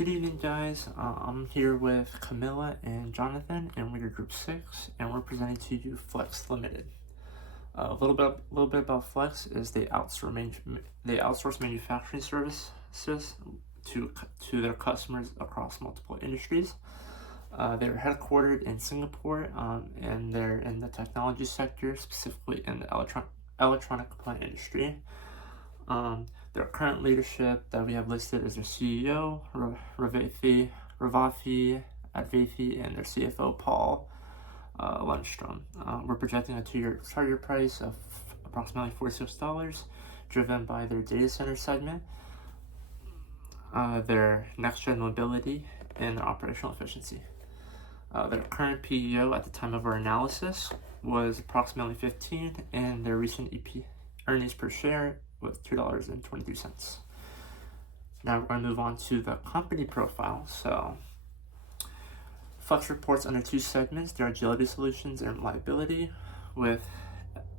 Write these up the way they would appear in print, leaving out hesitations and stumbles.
Good evening, guys. I'm here with Camilla and Jonathan, and we're Group 6, and we're presenting to you Flex Limited. A little bit about Flex is they outsource manufacturing services to their customers across multiple industries. They're headquartered in Singapore, and they're in the technology sector, specifically in the electronic component industry. Their current leadership that we have listed is their CEO, Ravathi Advathi, and their CFO, Paul Lundstrom. We're projecting a 2-year target price of approximately $46, driven by their data center segment, their next-gen mobility, and their operational efficiency. Their current PEO at the time of our analysis was approximately 15, and their recent EP earnings per share was $2.23. Now we're going to move on to the company profile. So Flex reports under 2 segments: their agility solutions and reliability, with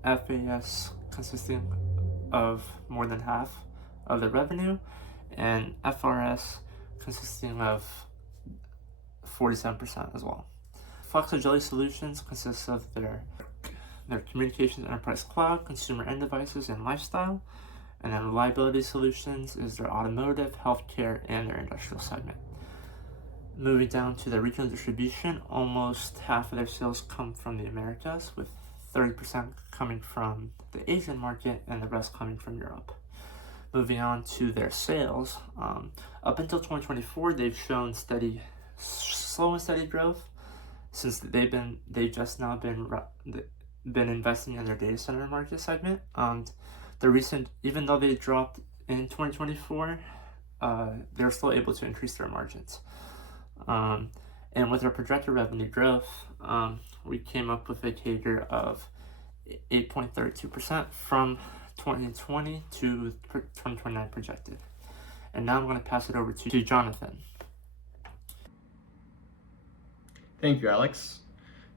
FAS consisting of more than half of the revenue, and FRS consisting of 47% as well. Flex Agility Solutions consists of their communications enterprise cloud, consumer end devices, and lifestyle. And then Reliability Solutions is their automotive, healthcare, and their industrial segment. Moving down to the regional distribution, almost half of their sales come from the Americas, with 30% coming from the Asian market and the rest coming from Europe. Moving on to their sales, up until 2024, they've shown slow and steady growth, since they've just now been investing in their data center market segment. Even though they dropped in 2024, they're still able to increase their margins. And with our projected revenue growth, we came up with a CAGR of 8.32% from 2020 to 2029 projected. And now I'm going to pass it over to Jonathan. Thank you, Alex.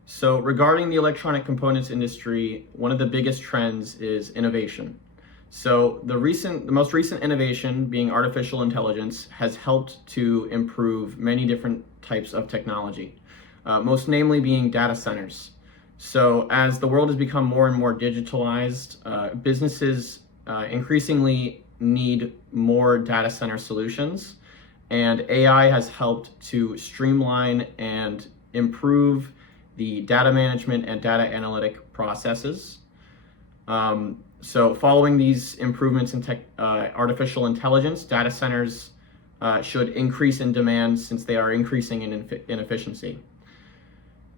So regarding the electronic components industry, one of the biggest trends is innovation. So the most recent innovation, being artificial intelligence, has helped to improve many different types of technology, most namely being data centers. So as the world has become more and more digitalized, businesses increasingly need more data center solutions, and AI has helped to streamline and improve the data management and data analytic processes. So following these improvements in artificial intelligence, data centers should increase in demand, since they are increasing in efficiency.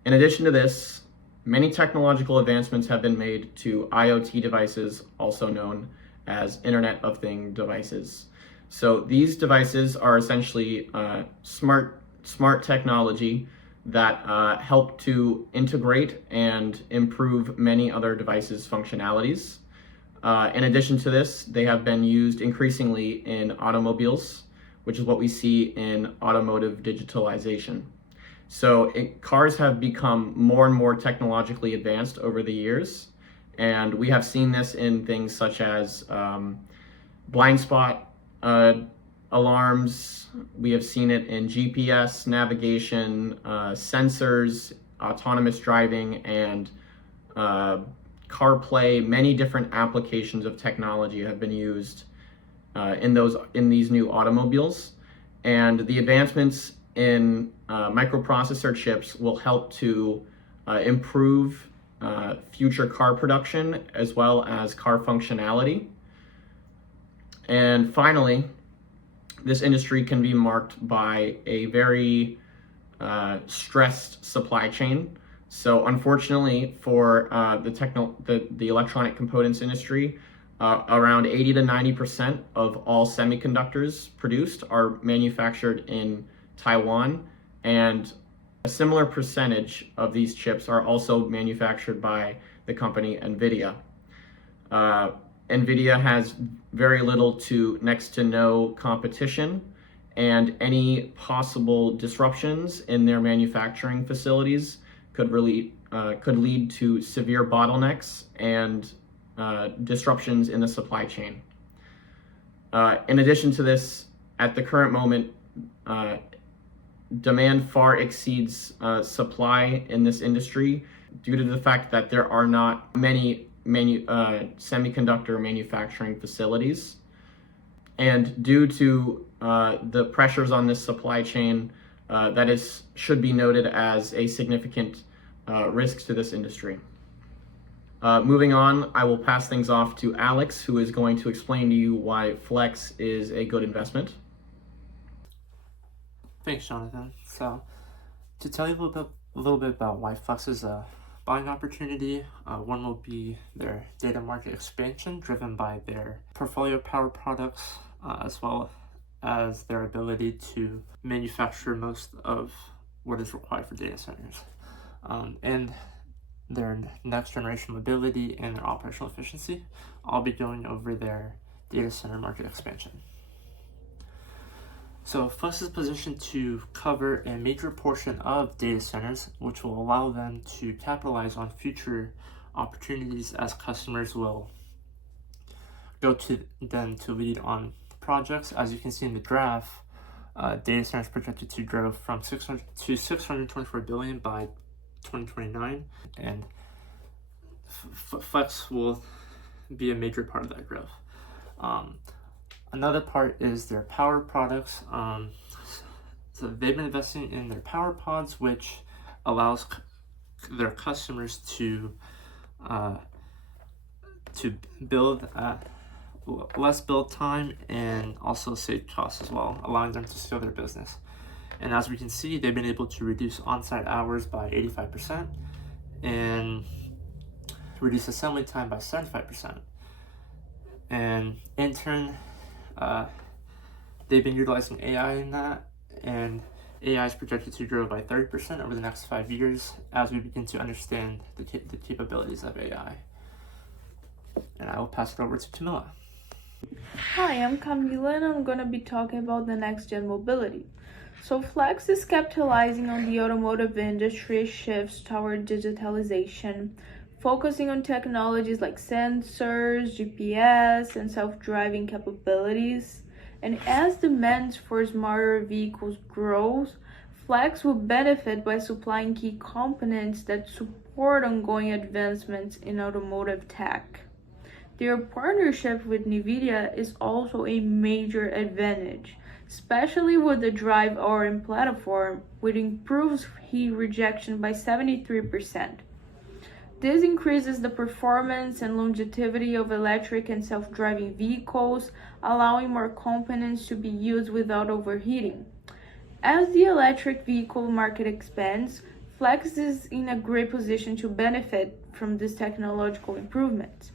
In addition to this, many technological advancements have been made to IoT devices, also known as Internet of Things devices. So these devices are essentially smart technology that help to integrate and improve many other devices' functionalities. In addition to this, they have been used increasingly in automobiles, which is what we see in automotive digitalization. So cars have become more and more technologically advanced over the years, and we have seen this in things such as blind spot alarms. We have seen it in GPS, navigation, sensors, autonomous driving, and CarPlay. Many different applications of technology have been used in these new automobiles, and the advancements in microprocessor chips will help to improve future car production as well as car functionality. And finally, this industry can be marked by a very stressed supply chain. So unfortunately for the electronic components industry, around 80 to 90% of all semiconductors produced are manufactured in Taiwan, and a similar percentage of these chips are also manufactured by the company NVIDIA. NVIDIA has very little to next to no competition, and any possible disruptions in their manufacturing facilities could lead to severe bottlenecks and disruptions in the supply chain. In addition to this, at the current moment, demand far exceeds supply in this industry due to the fact that there are not many semiconductor manufacturing facilities. And due to the pressures on this supply chain, should be noted as a significant risk to this industry. Moving on, I will pass things off to Alex, who is going to explain to you why Flex is a good investment. Thanks, Jonathan. So, to tell you a little bit about why Flex is a buying opportunity, one will be their data market expansion driven by their portfolio power products, as well as their ability to manufacture most of what is required for data centers, and their next generation mobility and their operational efficiency. I'll be going over their data center market expansion. So Flex is positioned to cover a major portion of data centers, which will allow them to capitalize on future opportunities as customers will go to them to lead on projects. As you can see in the graph, data centers projected to grow from 600 to 624 billion by 2029, and Flex will be a major part of that growth. Another part is their power products. So they've been investing in their power pods, which allows their customers to build less build time and also save costs as well, allowing them to scale their business. And as we can see, they've been able to reduce on-site hours by 85% and reduce assembly time by 75%. And in turn, they've been utilizing AI in that, and AI is projected to grow by 30% over the next 5 years as we begin to understand the capabilities of AI. And I will pass it over to Camilla. Hi, I'm Camila, and I'm going to be talking about the next gen mobility. So Flex is capitalizing on the automotive industry shifts toward digitalization, focusing on technologies like sensors, GPS, and self-driving capabilities. And as demand for smarter vehicles grows, Flex will benefit by supplying key components that support ongoing advancements in automotive tech. Their partnership with NVIDIA is also a major advantage, especially with the Drive Orin platform, which improves heat rejection by 73%. This increases the performance and longevity of electric and self-driving vehicles, allowing more components to be used without overheating. As the electric vehicle market expands, Flex is in a great position to benefit from this technological improvement.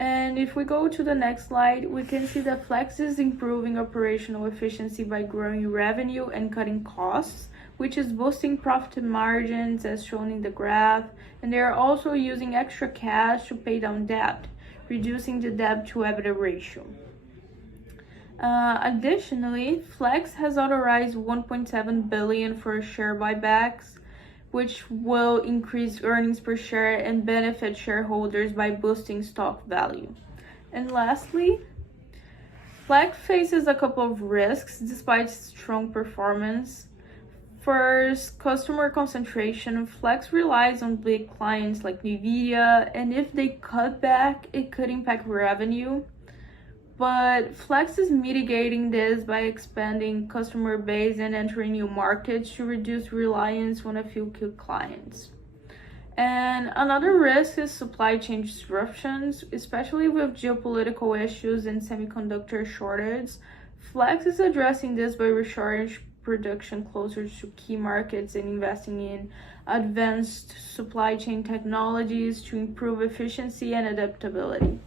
And if we go to the next slide, we can see that Flex is improving operational efficiency by growing revenue and cutting costs, which is boosting profit margins as shown in the graph, and they are also using extra cash to pay down debt, reducing the debt to EBITDA ratio. Additionally, Flex has authorized 1.7 billion for share buybacks, which will increase earnings per share and benefit shareholders by boosting stock value. And lastly, Flex faces a couple of risks despite strong performance. First, customer concentration. Flex relies on big clients like NVIDIA, and if they cut back, it could impact revenue. But Flex is mitigating this by expanding customer base and entering new markets to reduce reliance on a few key clients. And another risk is supply chain disruptions, especially with geopolitical issues and semiconductor shortage. Flex is addressing this by reshoring production closer to key markets and investing in advanced supply chain technologies to improve efficiency and adaptability.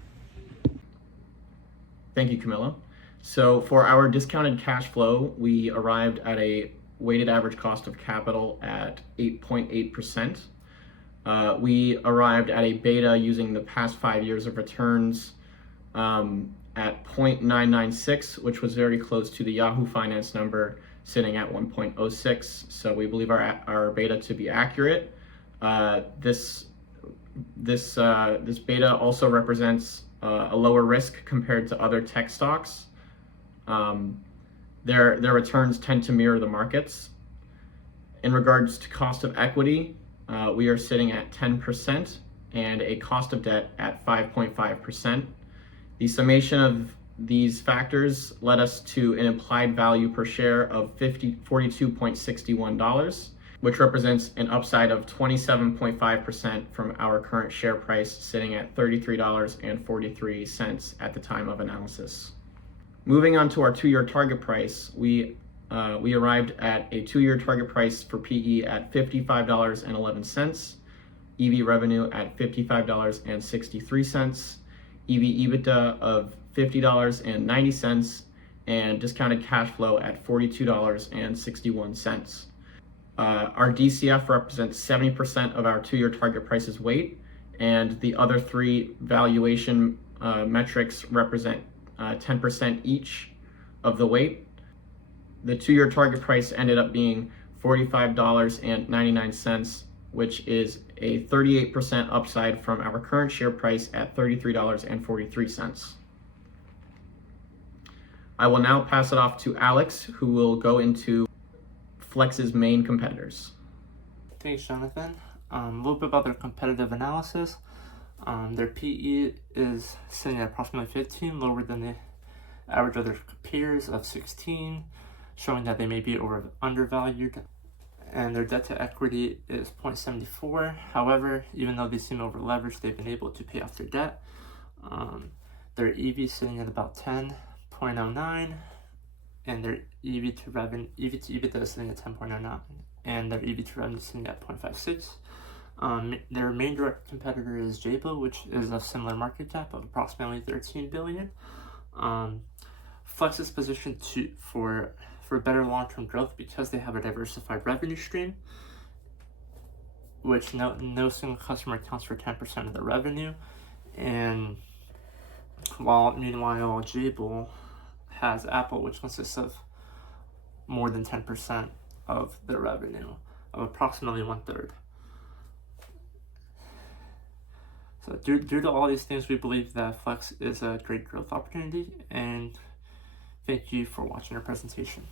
Thank you, Camilla. So for our discounted cash flow, we arrived at a weighted average cost of capital at 8.8%. We arrived at a beta using the past 5 years of returns at 0.996, which was very close to the Yahoo Finance number, sitting at 1.06. So we believe our beta to be accurate. This beta also represents a lower risk compared to other tech stocks. their returns tend to mirror the markets. In regards to cost of equity, we are sitting at 10% and a cost of debt at 5.5%. The summation of these factors led us to an implied value per share of $42.61, which represents an upside of 27.5% from our current share price sitting at $33.43 at the time of analysis. Moving on to our 2-year target price, we arrived at a 2-year target price for PE at $55.11, EV revenue at $55.63, EV EBITDA of $50.90, and discounted cash flow at $42.61. Our DCF represents 70% of our 2-year target price's weight, and the other 3 valuation metrics represent 10% each of the weight. The 2-year target price ended up being $45.99, which is a 38% upside from our current share price at $33.43. I will now pass it off to Alex, who will go into Flex's main competitors. Thanks, Jonathan. A little bit about their competitive analysis. Their PE is sitting at approximately 15, lower than the average of their peers of 16, showing that they may be undervalued. And their debt to equity is 0.74. However, even though they seem over leveraged, they've been able to pay off their debt. Their EV is sitting at about 10.09, and their EV to EBITDA is sitting at 10.09, and their EV to revenue is sitting at 0.56. Their main direct competitor is Jabil, which is a similar market cap of approximately $13 billion. Flex is positioned for better long-term growth because they have a diversified revenue stream, which no single customer accounts for 10% of the revenue. And meanwhile, Jabil has Apple, which consists of more than 10% of their revenue, of approximately 1/3. So due to all these things, we believe that Flex is a great growth opportunity, and thank you for watching our presentation.